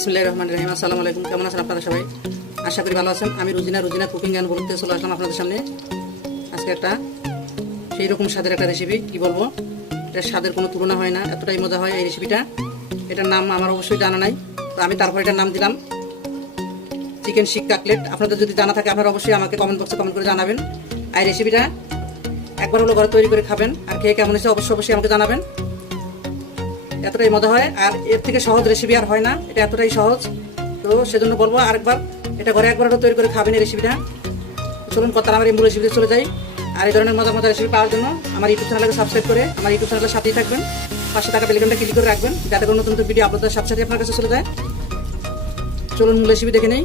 বিসমিল্লাহির রহমানির রহিম। আসসালামু আলাইকুম। কেমন আছেন আপনারা সবাই? আশা করি ভালো আছেন। আমি রুজিনা কুকিং অ্যান্ড ব্লগ থেকে চলে আসলাম আপনাদের সামনে। আজকে একটা সেই রকম স্বাদের একটা রেসিপি, কি বলবো, এটার স্বাদের কোনো তুলনা হয় না, এতটাই মজা হয় এই রেসিপিটা। এটার নাম আমার অবশ্যই জানা নাই, তো আমি তারপর এটার নাম দিলাম চিকেন শিক কাটলেট। আপনাদের যদি জানা থাকে আপনারা অবশ্যই আমাকে কমেন্ট বক্সে কমেন্ট করে জানাবেন। এই রেসিপিটা একবার হলো ঘরে তৈরি করে খাবেন, আর খেয়ে কেমন হয়েছে অবশ্যই আমাকে জানাবেন। এতটাই মজা হয়, আর এর থেকে সহজ রেসিপি আর হয় না, এটা এতটাই সহজ। তো সেজন্য বলবো আরেকবার এটা ঘরে একবার তৈরি করে খাবেন এই রেসিপিটা। চলুন কথা আমার এই মূল রেসিপিতে চলে যাই। আর এই ধরনের মজা রেসিপি পাওয়ার জন্য আমার ইউটিউব চ্যানেলকে সাবস্ক্রাইব করে আমার ইউটিউব চ্যানেলের সাথেই থাকবেন। পাশে থাকা বেল আইকনটা ক্লিক করে রাখবেন, যাতে করে নতুন ভিডিও আপলোডের সাথে সাথে আপনার কাছে চলে যায়। চলুন মূল রেসিপি দেখে নেই।